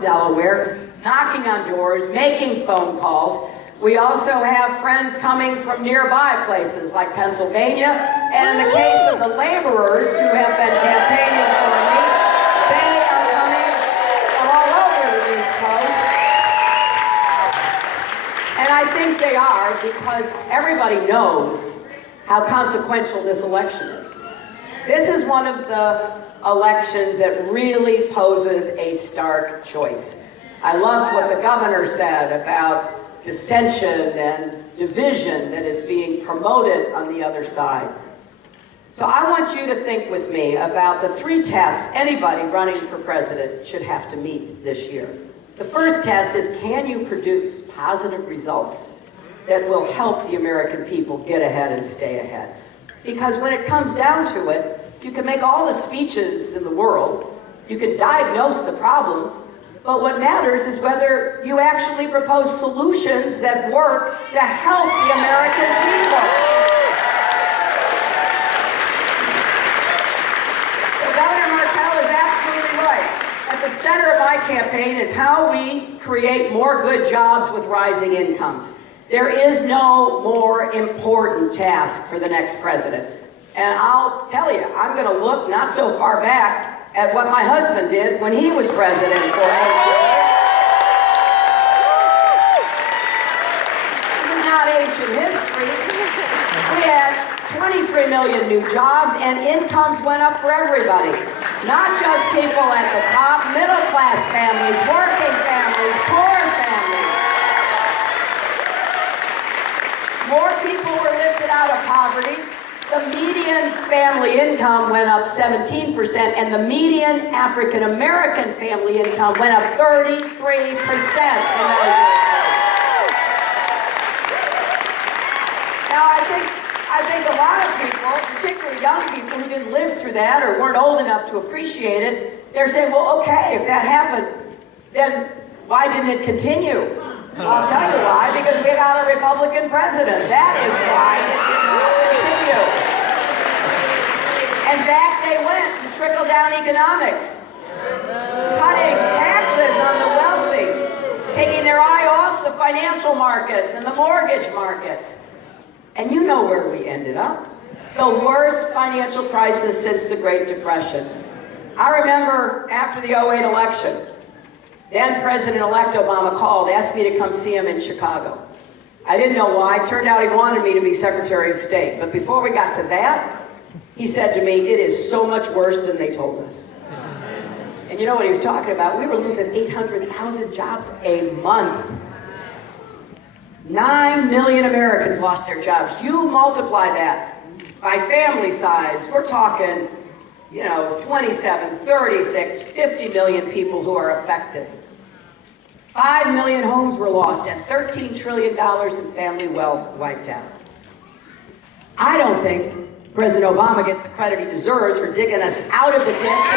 Delaware, knocking on doors, making phone calls. We also have friends coming from nearby places like Pennsylvania, and in the case of the laborers who have been campaigning for me, they are coming from all over the East Coast. And I think they are because everybody knows how consequential this election is. This is one of the elections that really poses a stark choice. I loved what the governor said about dissension and division that is being promoted on the other side. So I want you to think with me about the three tests anybody running for president should have to meet this year. The first test is, can you produce positive results that will help the American people get ahead and stay ahead? Because when it comes down to it, you can make all the speeches in the world, you can diagnose the problems, but what matters is whether you actually propose solutions that work to help the American people. So Governor Markell is absolutely right. At the center of my campaign is how we create more good jobs with rising incomes. There is no more important task for the next president. And I'll tell you, I'm going to look not so far back at what my husband did when he was president for 8 years. This is not ancient history. We had 23 million new jobs and incomes went up for everybody. Not just people at the top, middle-class families, working families, poor families. More people were lifted out of poverty. The median family income went up 17%, and the median African-American family income went up 33% in those years. Now, I think a lot of people, particularly young people who didn't live through that or weren't old enough to appreciate it, they're saying, well, okay, if that happened, then why didn't it continue? Well, I'll tell you why, because we got a Republican president. That is why it did not continue. And back they went to trickle-down economics, cutting taxes on the wealthy, taking their eye off the financial markets and the mortgage markets. And you know where we ended up. The worst financial crisis since the Great Depression. I remember after the '08 election, then President-elect Obama called, asked me to come see him in Chicago. I didn't know why. It turned out he wanted me to be Secretary of State. But before we got to that, he said to me, it is so much worse than they told us. And you know what he was talking about? We were losing 800,000 jobs a month. 9 million Americans lost their jobs. You multiply that by family size, we're talking, 27, 36, 50 million people who are affected. 5 million homes were lost and $13 trillion in family wealth wiped out. I don't think President Obama gets the credit he deserves for digging us out of the ditch.